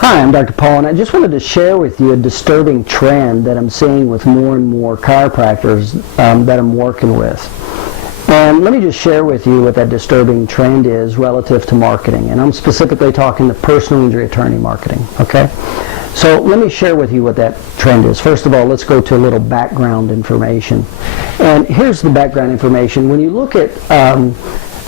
Hi, I'm Dr. Paul, and I just wanted to share with you a disturbing trend that I'm seeing with more and more chiropractors that I'm working with. And let me just share with you what that disturbing trend is relative to marketing. And I'm specifically talking to personal injury attorney marketing, okay? So let me share with you what that trend is. First of all, let's go to a little background information. And here's the background information. When you look at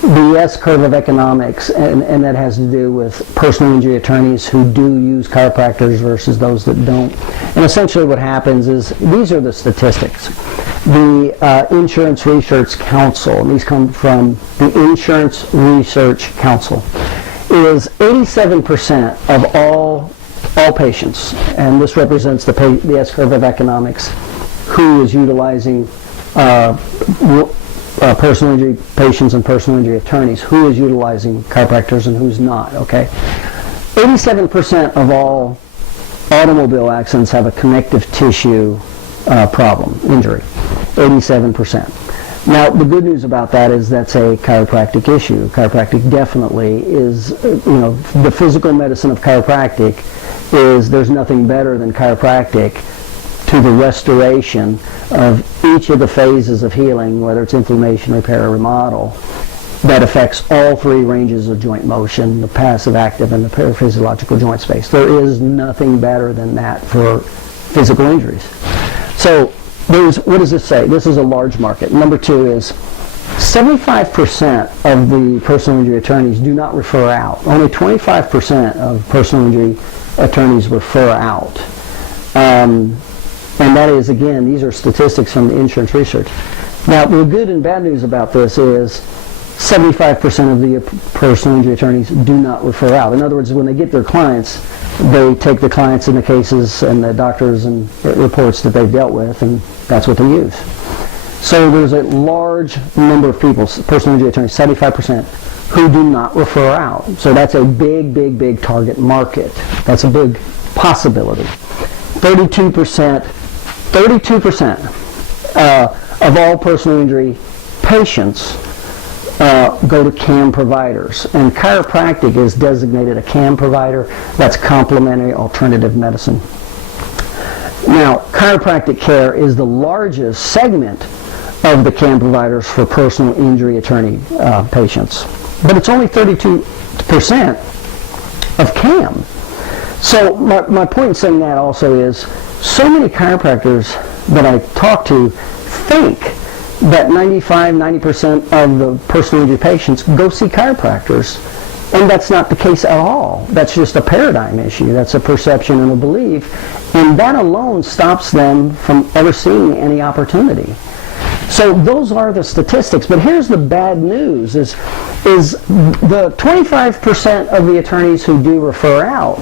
the S-curve of economics, and that has to do with personal injury attorneys who do use chiropractors versus those that don't. And essentially what happens is, these are the statistics. The Insurance Research Council, and these come from the Insurance Research Council, is 87% of all patients, and this represents the S-curve of economics, who is utilizing personal injury patients and personal injury attorneys, who is utilizing chiropractors and who's not, okay? 87% of all automobile accidents have a connective tissue problem, injury, 87%. Now, the good news about that is that's a chiropractic issue. Chiropractic definitely is, the physical medicine of chiropractic is, there's nothing better than chiropractic to the restoration of each of the phases of healing, whether it's inflammation, repair, or remodel, that affects all three ranges of joint motion, the passive, active, and the paraphysiological joint space. There is nothing better than that for physical injuries. So, what does this say? This is a large market. Number two is 75% of the personal injury attorneys do not refer out. Only 25% of personal injury attorneys refer out. And that is, again, these are statistics from the insurance research. Now, the good and bad news about this is 75% of the personal injury attorneys do not refer out. In other words, when they get their clients, they take the clients and the cases and the doctors and reports that they've dealt with, and that's what they use. So there's a large number of people, personal injury attorneys, 75%, who do not refer out. So that's a big, big, big target market. That's a big possibility. 32% of all personal injury patients go to CAM providers, and chiropractic is designated a CAM provider. That's complementary alternative medicine. Now, chiropractic care is the largest segment of the CAM providers for personal injury attorney patients, but it's only 32% of CAM. So my point in saying that also is, so many chiropractors that I talk to think that 90% of the personal injury patients go see chiropractors, and that's not the case at all. That's just a paradigm issue. That's a perception and a belief, and that alone stops them from ever seeing any opportunity. So those are the statistics, but here's the bad news, is the 25% of the attorneys who do refer out,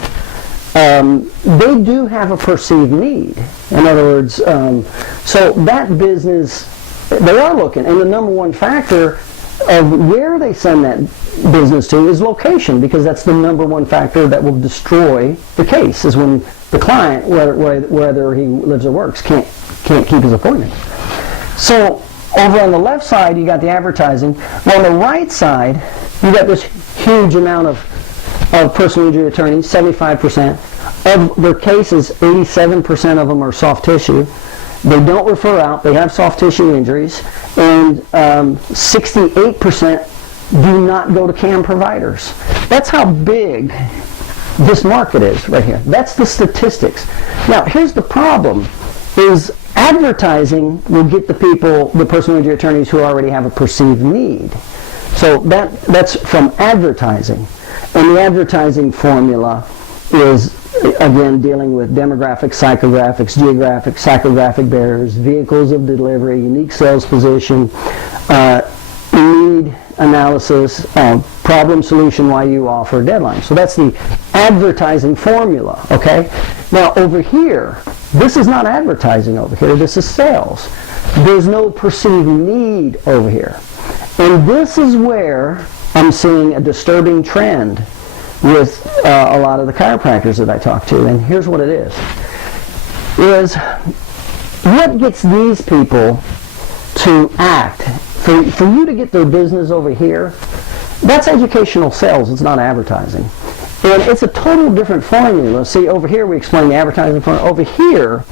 they do have a perceived need. In other words, so that business, they are looking, and the number one factor of where they send that business to is location, because that's the number one factor that will destroy the case, is when the client, whether he lives or works, can't keep his appointment. So over on the left side, you got the advertising. Well, on the right side, you got this huge amount of personal injury attorneys, 75%. Of their cases, 87% of them are soft tissue. They don't refer out. They have soft tissue injuries. And 68% do not go to CAM providers. That's how big this market is right here. That's the statistics. Now, here's the problem, is advertising will get the people, the personal injury attorneys who already have a perceived need. So that's from advertising. And the advertising formula is, again, dealing with demographics, psychographics, geographic, psychographic barriers, vehicles of delivery, unique sales position, need analysis, problem solution, why you offer, deadline. So that's the advertising formula, okay? Now over here, this is not advertising over here, this is sales. There's no perceived need over here. And this is where I'm seeing a disturbing trend with a lot of the chiropractors that I talk to. And here's what it is what gets these people to act, for you to get their business over here, that's educational sales, it's not advertising. And it's a total different formula. See, over here we explain the advertising formula. Over here,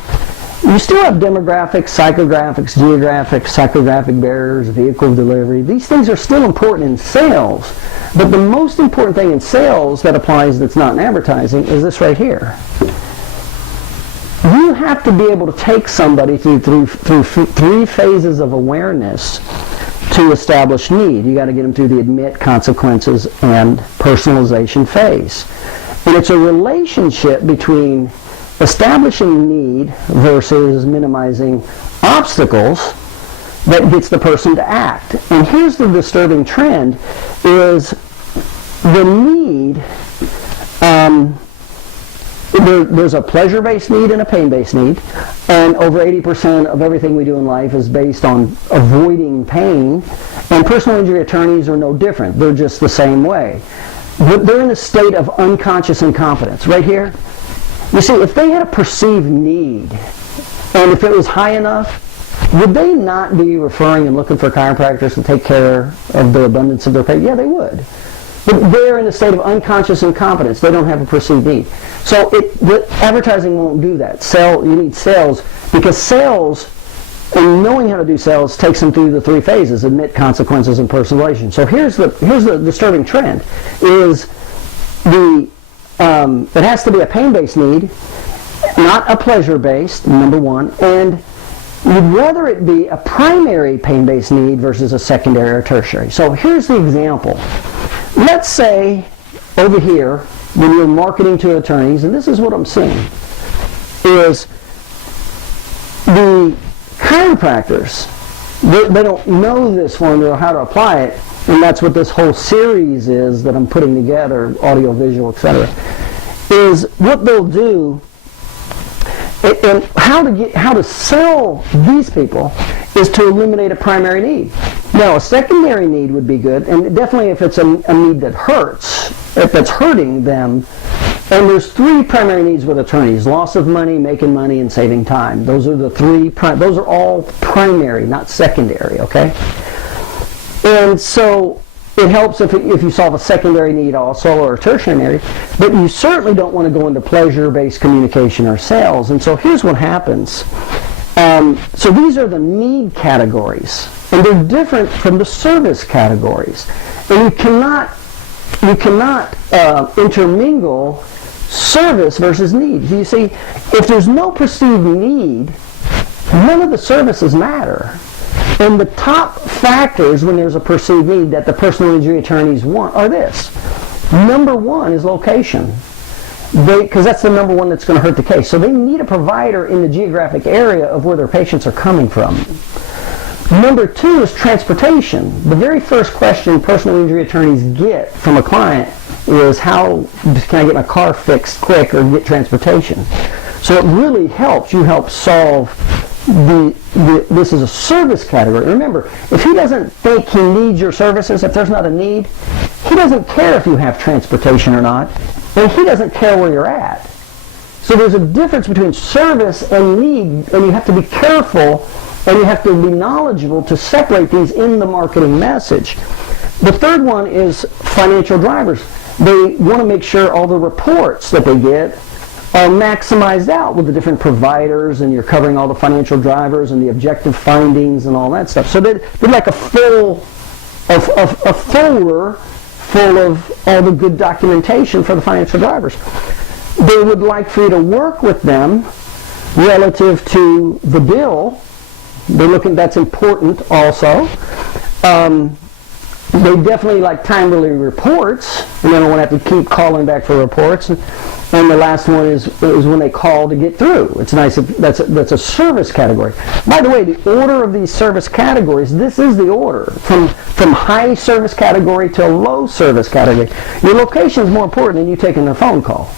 you still have demographics, psychographics, geographics, psychographic barriers, vehicle delivery. These things are still important in sales. But the most important thing in sales that applies that's not in advertising is this right here. You have to be able to take somebody through three phases of awareness to establish need. You got to get them through the admit, consequences, and personalization phase. And it's a relationship between establishing need versus minimizing obstacles that gets the person to act. And here's the disturbing trend is the need, there's a pleasure-based need and a pain-based need, and over 80% of everything we do in life is based on avoiding pain, and personal injury attorneys are no different. They're just the same way. They're in a state of unconscious incompetence. Right here, you see, if they had a perceived need, and if it was high enough, would they not be referring and looking for chiropractors to take care of the abundance of their pain? Yeah, they would. But they're in a state of unconscious incompetence. They don't have a perceived need. So the advertising won't do that. You need sales, because sales and knowing how to do sales takes them through the three phases: admit, consequences, and personalization. So here's the disturbing trend: is it has to be a pain-based need, not a pleasure-based. Number one, and you'd rather it be a primary pain-based need versus a secondary or tertiary. So here's the example. Let's say over here, when you're marketing to attorneys, and this is what I'm seeing, is the chiropractors, they don't know this formula or how to apply it, and that's what this whole series is that I'm putting together, audio, visual, etc., is what they'll do, and how to sell these people is to eliminate a primary need. Now, a secondary need would be good, and definitely if it's a need that hurts, if it's hurting them. And there's three primary needs with attorneys: loss of money, making money, and saving time. Those are the three. Those are all primary, not secondary. Okay. And so it helps if you solve a secondary need also, or a tertiary, but you certainly don't want to go into pleasure-based communication or sales. And so here's what happens. So these are the need categories, and they're different from the service categories. And you cannot intermingle service versus need. You see, if there's no perceived need, none of the services matter. And the top factors when there's a perceived need that the personal injury attorneys want are this. Number one is location, because that's the number one that's going to hurt the case. So they need a provider in the geographic area of where their patients are coming from. Number two is transportation. The very first question personal injury attorneys get from a client is, how can I get my car fixed quick or get transportation? So it really helps. You help solve this is a service category. Remember, if he doesn't think he needs your services, if there's not a need, he doesn't care if you have transportation or not, and he doesn't care where you're at. So there's a difference between service and need, and you have to be careful and you have to be knowledgeable to separate these in the marketing message. The third one is financial drivers. They want to make sure all the reports that they get are maximized out with the different providers, and you're covering all the financial drivers and the objective findings and all that stuff. So they're like a folder full of all the good documentation for the financial drivers. They would like for you to work with them relative to the bill. They're looking, that's important also. They definitely like timely reports, and they don't want to have to keep calling back for reports. And the last one is when they call to get through. It's nice if that's a service category. By the way, the order of these service categories, this is the order from high service category to low service category. Your location is more important than you taking a phone call.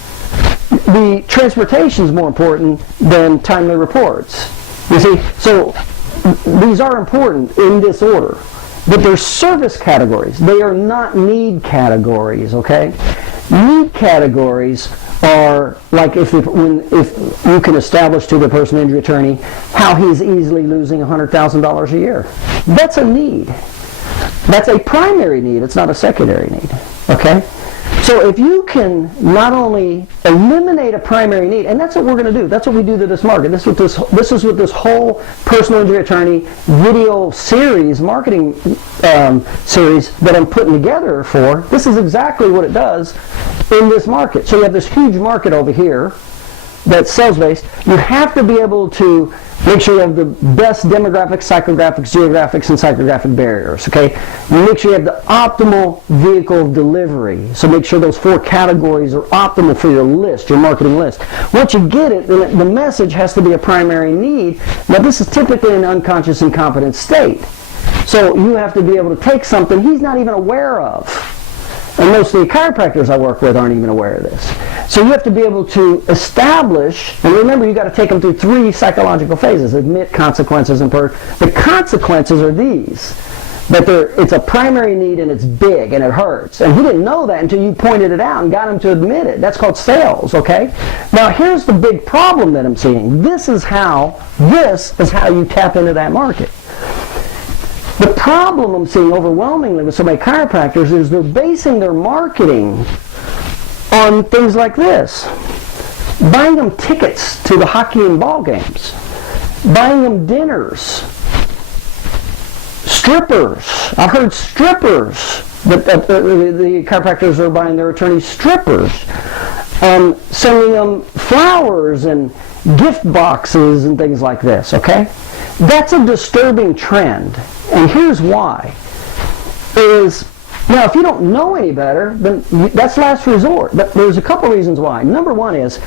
The transportation is more important than timely reports. You see, so these are important in this order. But they're service categories. They are not need categories, okay? Need categories are like if you can establish to the personal injury attorney how he's easily losing $100,000 a year. That's a need. That's a primary need. It's not a secondary need, okay? So if you can not only eliminate a primary need, and that's what we're going to do. That's what we do to this market. This is what this whole personal injury attorney video series, marketing series that I'm putting together for. This is exactly what it does in this market. So you have this huge market over here that's sales-based. You have to be able to make sure you have the best demographics, psychographics, geographics, and psychographic barriers, okay? You make sure you have the optimal vehicle delivery. So make sure those 4 categories are optimal for your list, your marketing list. Once you get it, then the message has to be a primary need. Now this is typically an unconscious incompetent state. So you have to be able to take something he's not even aware of. And most of the chiropractors I work with aren't even aware of this. So you have to be able to establish, and remember you got to take them through 3 psychological phases: admit, consequences, and purge. The consequences are these, that it's a primary need and it's big and it hurts. And he didn't know that until you pointed it out and got him to admit it. That's called sales, okay? Now here's the big problem that I'm seeing. This is how you tap into that market. The problem I'm seeing overwhelmingly with so many chiropractors is they're basing their marketing on things like this. Buying them tickets to the hockey and ball games. Buying them dinners. Strippers. I've heard strippers. The chiropractors are buying their attorneys strippers. Sending them flowers and gift boxes and things like this, okay? That's a disturbing trend. And here's why. Now, if you don't know any better, then that's last resort. But there's a couple reasons why. Number one is,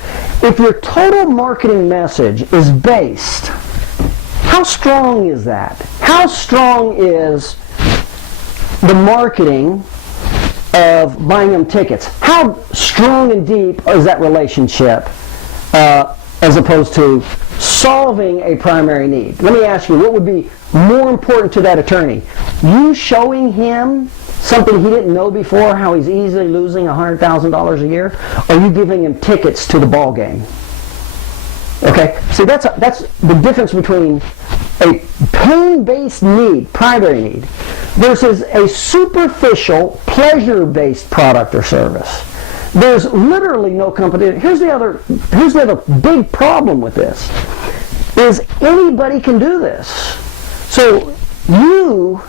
if your total marketing message is based, how strong is that? How strong is the marketing of buying them tickets? How strong and deep is that relationship as opposed to solving a primary need? Let me ask you, what would be more important to that attorney? You showing him something he didn't know before, how he's easily losing $100,000 a year, or you giving him tickets to the ball game? Okay, see that's the difference between a pain-based need, primary need, versus a superficial, pleasure-based product or service. There's literally no competition. Here's the other big problem with this, is anybody can do this. So you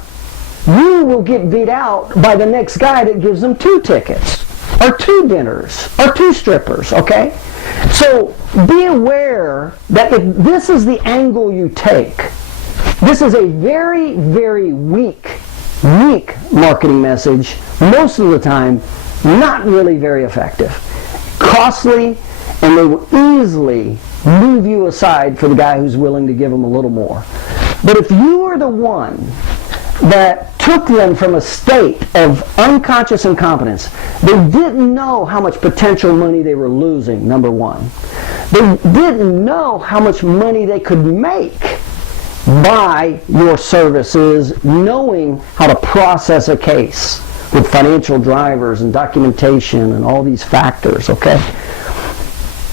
will get beat out by the next guy that gives them 2 tickets, or 2 dinners, or 2 strippers, okay? So be aware that if this is the angle you take, this is a very, very weak marketing message, most of the time not really very effective, costly, and they will easily move you aside for the guy who's willing to give them a little more. But if you are the one that took them from a state of unconscious incompetence, they didn't know how much potential money they were losing, number one. They didn't know how much money they could make by your services, knowing how to process a case with financial drivers and documentation and all these factors, okay?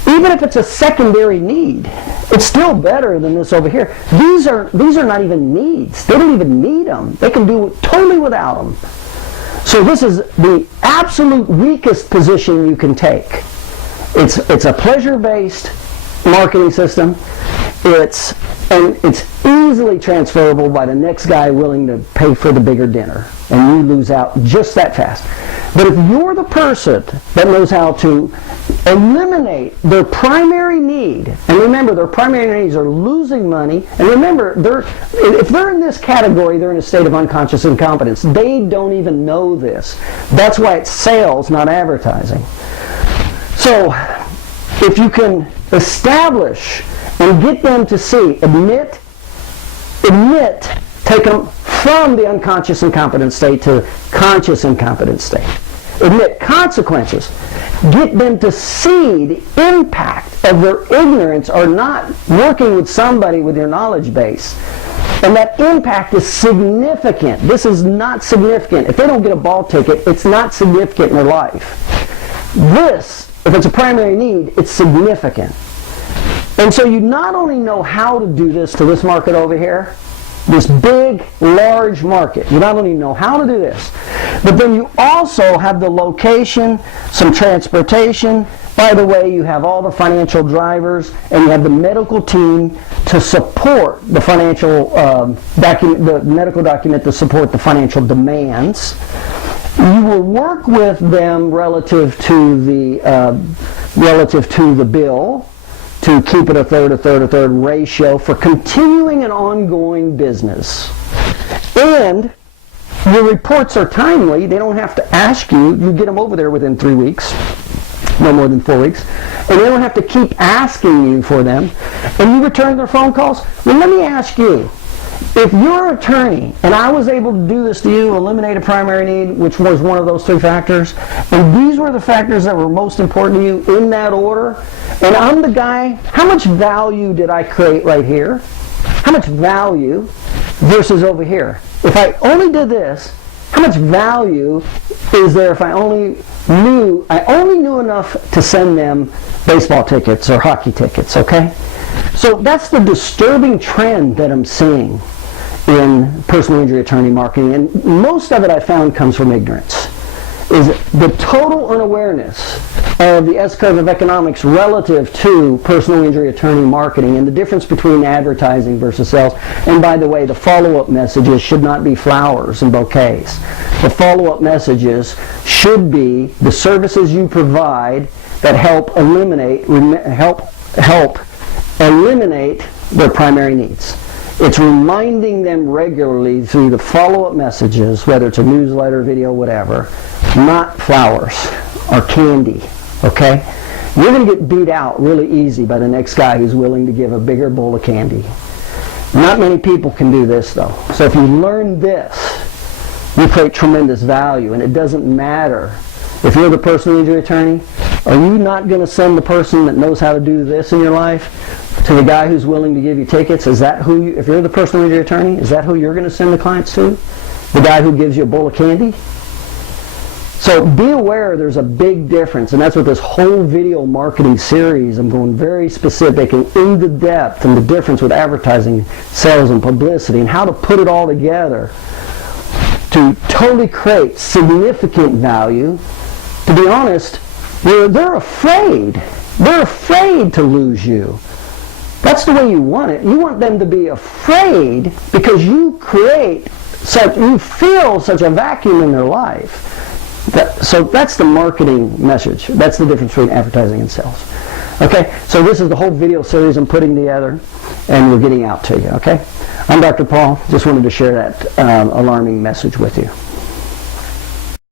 Even if it's a secondary need, it's still better than this over here. These are not even needs. They don't even need them. They can do it totally without them. So this is the absolute weakest position you can take. It's a pleasure-based marketing system. It's easily transferable by the next guy willing to pay for the bigger dinner, and you lose out just that fast. But if you're the person that knows how to eliminate their primary need, and remember their primary needs are losing money, and remember if they're in this category, they're in a state of unconscious incompetence. They don't even know this. That's why it's sales, not advertising. So if you can establish and get them to see, admit, take them from the unconscious incompetent state to conscious incompetent state. Admit consequences. Get them to see the impact of their ignorance or not working with somebody with your knowledge base. And that impact is significant. This is not significant. If they don't get a ball ticket, it's not significant in their life. This, if it's a primary need, it's significant. And so you not only know how to do this to this market over here, This big, large market. You not only know how to do this, but then you also have the location, some transportation. By the way, you have all the financial drivers, and you have the medical team to support the financial the medical document to support the financial demands. You will work with them relative to the bill, to keep it a third ratio for continuing and ongoing business. And your reports are timely. They don't have to ask you. You get them over there within 3 weeks, no more than 4 weeks. And they don't have to keep asking you for them. And you return their phone calls. Well, let me ask you, if you're an attorney and I was able to do this to you, eliminate a primary need, which was one of those 3 factors, and these were the factors that were most important to you in that order, and I'm the guy, how much value did I create right here? How much value versus over here? If I only did this, how much value is there if I only knew enough to send them baseball tickets or hockey tickets, okay? So that's the disturbing trend that I'm seeing in personal injury attorney marketing, and most of it I found comes from ignorance, is the total unawareness of the S-curve of economics relative to personal injury attorney marketing and the difference between advertising versus sales. And by the way, the follow-up messages should not be flowers and bouquets. The follow-up messages should be the services you provide that help eliminate their primary needs. It's reminding them regularly through the follow-up messages, whether it's a newsletter, video, whatever, not flowers or candy, okay? You're going to get beat out really easy by the next guy who's willing to give a bigger bowl of candy. Not many people can do this, though. So if you learn this, you create tremendous value, and it doesn't matter. If you're the personal injury attorney, are you not going to send the person that knows how to do this in your life to the guy who's willing to give you tickets? Is that who you, if you're the personal injury attorney, is that who you're going to send the clients to? The guy who gives you a bowl of candy? So be aware there's a big difference, and that's what this whole video marketing series, I'm going very specific and into depth and the difference with advertising, sales, and publicity, and how to put it all together to totally create significant value. To be honest, they're afraid. They're afraid to lose you. That's the way you want it. You want them to be afraid because you feel such a vacuum in their life. So that's the marketing message. That's the difference between advertising and sales. Okay, so this is the whole video series I'm putting together, and we're getting out to you, okay? I'm Dr. Paul. Just wanted to share that alarming message with you.